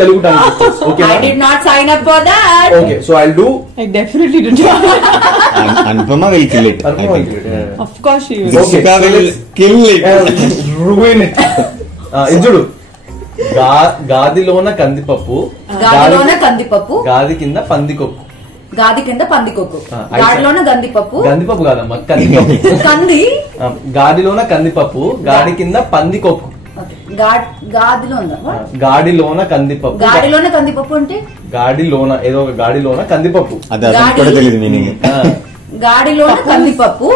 Telugu tongue. Okay, I did not sign up for that. Okay, so I'll do. I definitely did not. Anupama will kill it. Anupama will kill it. Yeah. Of course she will. Okay, so will kill it. Ruin it. Injudu. గాదిలోన కందిపప్పు గాదిలోన కందిపప్పు గాది కింద పందికొక్కు గాది కింద పందికొక్కు గాడిలోన గందిపప్పు గందిపప్పు కాదమ్మా కందిపప్పు కంది గాడిలోన కందిపప్పు గాడి కింద పందికొక్కు గాడిలోన కందిపప్పు గాడిలోన కందిపప్పు అంటే గాడిలోన ఏదో ఒక గాడిలోన కందిపప్పు అది తెలియదు మీనింగ్ గాడిలోన కందిపప్పు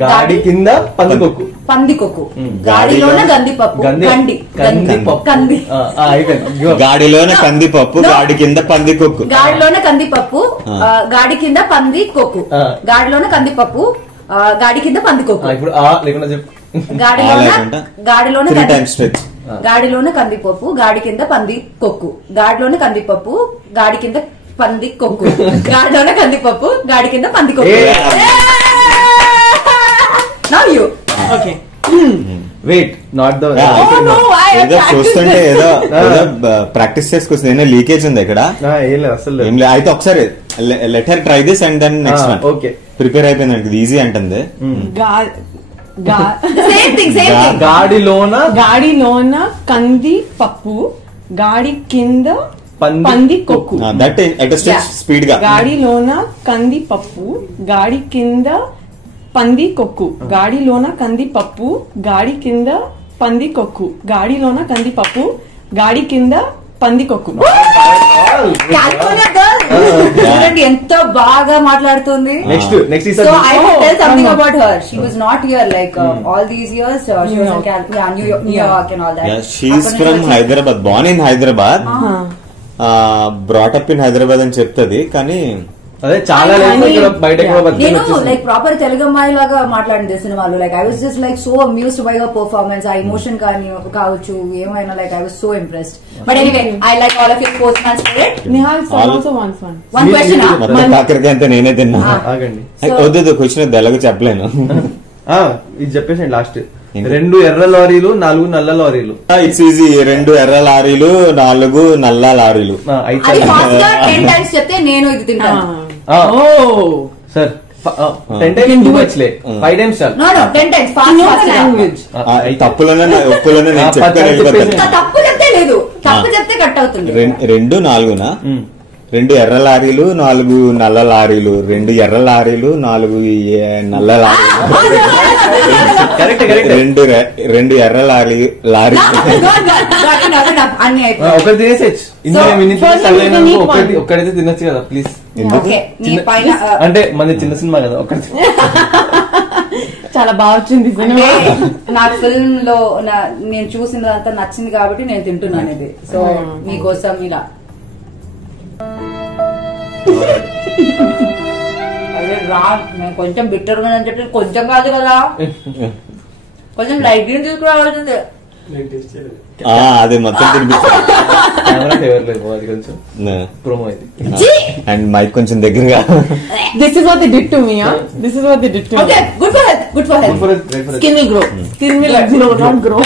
గాడి కింద పందికొక్కు పందికొక్కు గాడిలోన గందిపప్పు గండి కంది గాడిలోన కందిపప్పు గాడి కింద పందికొక్కు గాడిలోన కందిపప్పు గాడి కింద పందికొక్కు గాడిలోన కందిపప్పు గాడి కింద పందికొక్కు ఇప్పుడు లేకుండా చెప్పు గాడిలోన కందిపప్పు గాడి కింద పందికొక్కు గాడిలోన కందిపప్పు గాడి కింద పందికొక్కు గాడిలోన కందిపప్పు గాడి కింద పందికొక్కు. Now you. Okay. Wait, not the. Oh no, ఏదో చూస్తుంటే ఏదో ప్రాక్టీస్ చేసుకొస్తుంది ఏదో లీకేజ్ ఉంది ఇక్కడ ఏం లేదు. అయితే ఒకసారి letter try this and then next one. Okay prepare అయిపోయింది నాకు ఈజీ అంటుంది. గాడిలోన కంది పప్పు గాడి కింద పంది కొక్కు. దట్ ఎట్ స్పీడ్ గా గాడిలోన కంది పప్పు గాడి కింద పంది కొక్కు గాడిలోన కంది పప్పు గాడి కింద పంది కొక్కు గాడిలోన కంది పప్పు గాడి కింద పంది కొక్కు. చూడండి ఎంత బాగా మాట్లాడుతుంది. Next So I will tell something about her. She was not here like all these years. She was in New York and all that. Yeah, she is from Hyderabad, born in Hyderabad, brought up in Hyderabad అని చెప్తుంది. కానీ అదే చాలా బయట నేను like proper Telugu అమ్మాయి లాగా మాట్లాడింది సినిమాలో. Like I was just like so amused by her performance. ఆ ఎమోషన్ కానీ కావచ్చు ఏమైనా like I was so impressed. But anyway I like all of your sportsman spirit. Nihal also wants one question. మొత్తం కాకరకాయ అంతా నేనే తిన్నా. ఆగండి వద్దు క్వశ్చన్ తెలుగు చెప్పలేను. ఇది చెప్పేసి లాస్ట్ 2 ఎర్ర లారీలు 4 నల్ల లారీలు. It's easy. 2 ఎర్ర లారీలు 4 నల్ల లారీలు. అది ఫాస్ట్ గా 10 టైమ్స్ చెప్తే నేను ఇది తింటాను. సార్ 10 టైమ్స్ టూ మచ్ లే 5 times sir. No 10 times fast language. తప్పులోనే నేను చెప్తాను. తప్పు చెప్తే లేదు, తప్పు చెప్తే కట్ అవుతుంది. 2 4నా 2 ఎర్ర లారీలు 4 నల్ల లారీలు 2 ఎర్ర లారీలు 4 నల్ల లారీలు 2 ఎర్ర లారీ ఒకటి తినేసేచ్చు. ఒక్కడైతే తినొచ్చు కదా ప్లీజ్. అంటే మన చిన్న సినిమా కదా ఒకటి. చాలా బాగా వచ్చింది. నాకు ఫిల్మ్ లో నేను చూసినదంతా నచ్చింది కాబట్టి నేను తింటున్నాను ఇది. సో మీకోసం ఇలా అదే రా నేను కొంచెం బిట్టర్ గా అని చెప్పి కొంచెం కాదు కదా, కొంచెం లైట్ గ్రీన్ తీసుకురావాల్సిందే. అదే మొత్తం అండ్ మైక్ కొంచెం దగ్గరగా. This is what they did to me. This is what they did to me. Okay, good for health. Good for health. Skin will grow. Skin will grow, not grow.